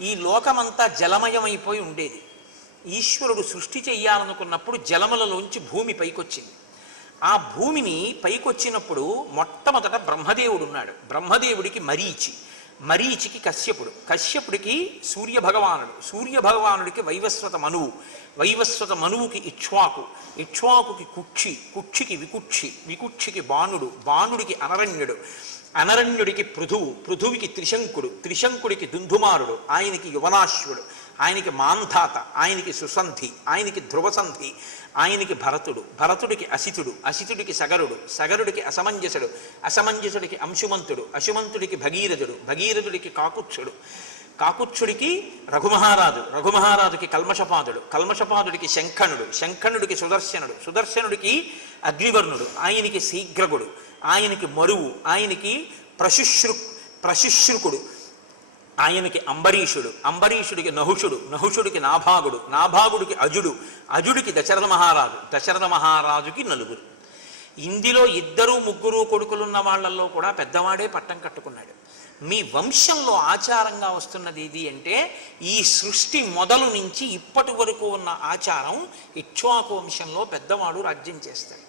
ఈ లోకమంతా జలమయమైపోయి ఉండేది. ఈశ్వరుడు సృష్టి చెయ్యాలనుకున్నప్పుడు జలములలోంచి భూమి పైకొచ్చింది. ఆ భూమిని పైకొచ్చినప్పుడు మొట్టమొదట బ్రహ్మదేవుడు ఉన్నాడు. బ్రహ్మదేవుడికి మరీచికి కశ్యపుడికి సూర్యభగవానుడికి వైవస్వత మనువుకి ఇక్ష్వాకుకి కుక్షికి వికుక్షికి బాణుడికి అనరణ్యుడికి పృథువికి త్రిశంకుడికి దుందుమారుడు, ఆయనకి యువనాశ్వుడు, ఆయనకి మాంధాత, ఆయనకి సుసంధి, ఆయనకి ధ్రువసంధి, ఆయనకి భరతుడికి అసితుడికి సగరుడికి అసమంజసుడికి అంశుమంతుడికి భగీరథుడికి కాకుత్సుడికి రఘుమహారాజుకి కల్మషపాదుడికి శంఖణుడికి సుదర్శనుడికి అగ్నివర్ణుడు, ఆయనకి శీఘ్రగుడు, ఆయనకి మరువు, ఆయనకి ప్రశుశ్రుకుడు, ఆయనకి అంబరీషుడికి నహుషుడికి నాభాగుడికి అజుడికి దశరథ మహారాజుకి నలుగురు. ఇందులో 2-3 కొడుకులున్న వాళ్ళల్లో కూడా పెద్దవాడే పట్టం కట్టుకున్నాడు. మీ వంశంలో ఆచారంగా వస్తున్నది ఏది అంటే, ఈ సృష్టి మొదలు నుంచి ఇప్పటి వరకు ఉన్న ఆచారం, ఇక్ష్వాకు వంశంలో పెద్దవాడు రాజ్యం చేస్తాడు.